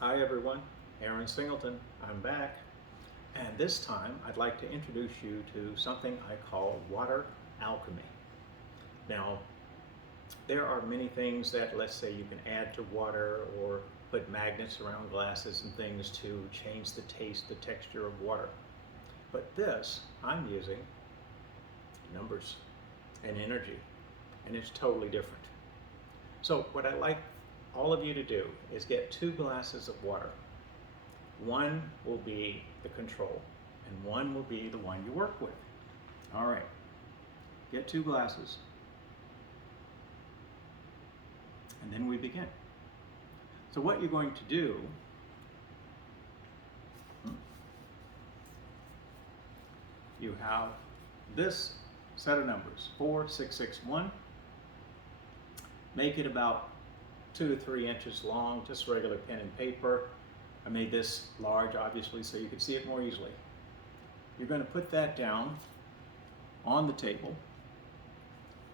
Hi everyone, Aaron Singleton. I'm back, and this time I'd like to introduce you to something I call water alchemy. Now, there are many things that, let's say, you can add to water or put magnets around glasses and things to change the taste, the texture of water. But this, I'm using numbers and energy, and it's totally different. So what I'd like all of you to do is get 2 glasses of water. One will be the control, and one will be the one you work with. All right, get 2 glasses, and then we begin. So what you're going to do, you have this set of numbers, 4, 6, 6, 1. Make it about 2 to 3 inches long, just regular pen and paper. I made this large, obviously, so you can see it more easily. You're going to put that down on the table,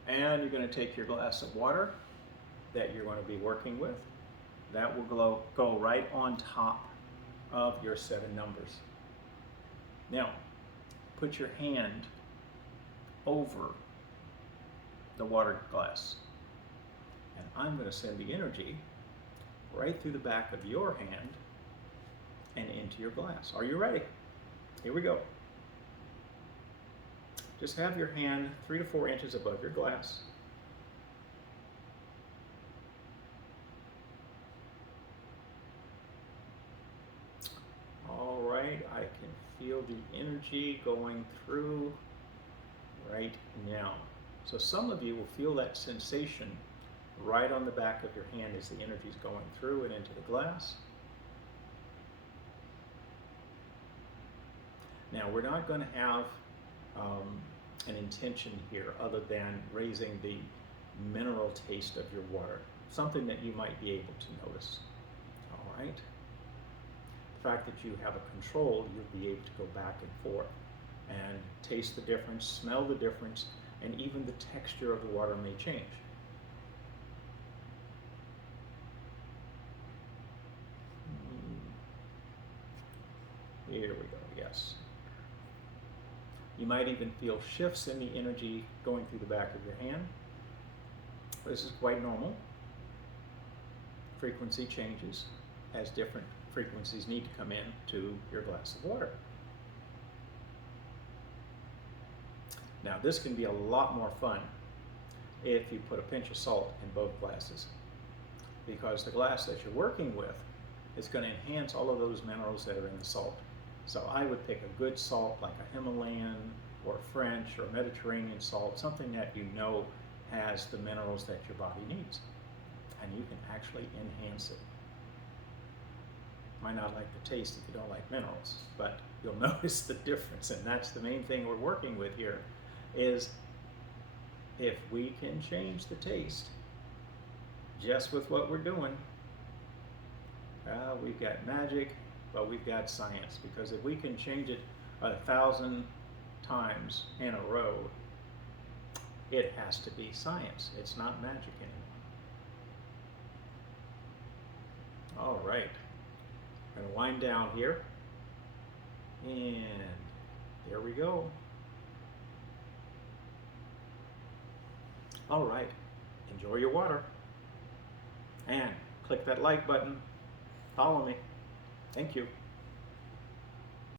and you're going to take your glass of water that you're going to be working with. That will go right on top of your set of numbers. Now, put your hand over the water glass. And I'm going to send the energy right through the back of your hand and into your glass. Are you ready? Here we go. Just have your hand 3 to 4 inches above your glass. All right, I can feel the energy going through right now. So some of you will feel that sensation right on the back of your hand as the energy is going through and into the glass. Now, we're not going to have an intention here other than raising the mineral taste of your water, something that you might be able to notice. All right? The fact that you have a control, you'll be able to go back and forth and taste the difference, smell the difference, and even the texture of the water may change. Here we go, yes. You might even feel shifts in the energy going through the back of your hand. This is quite normal. Frequency changes as different frequencies need to come in to your glass of water. Now, this can be a lot more fun if you put a pinch of salt in both glasses, because the glass that you're working with is going to enhance all of those minerals that are in the salt. So I would pick a good salt like a Himalayan or French or Mediterranean salt, something that you know has the minerals that your body needs. And you can actually enhance it. Might not like the taste if you don't like minerals, but you'll notice the difference. And that's the main thing we're working with here, is if we can change the taste just with what we're doing, we've got magic. But we've got science, because if we can change it 1,000 times in a row, it has to be science. It's not magic anymore. All right, I'm going to wind down here, and there we go. All right, enjoy your water, and click that like button. Follow me. Thank you.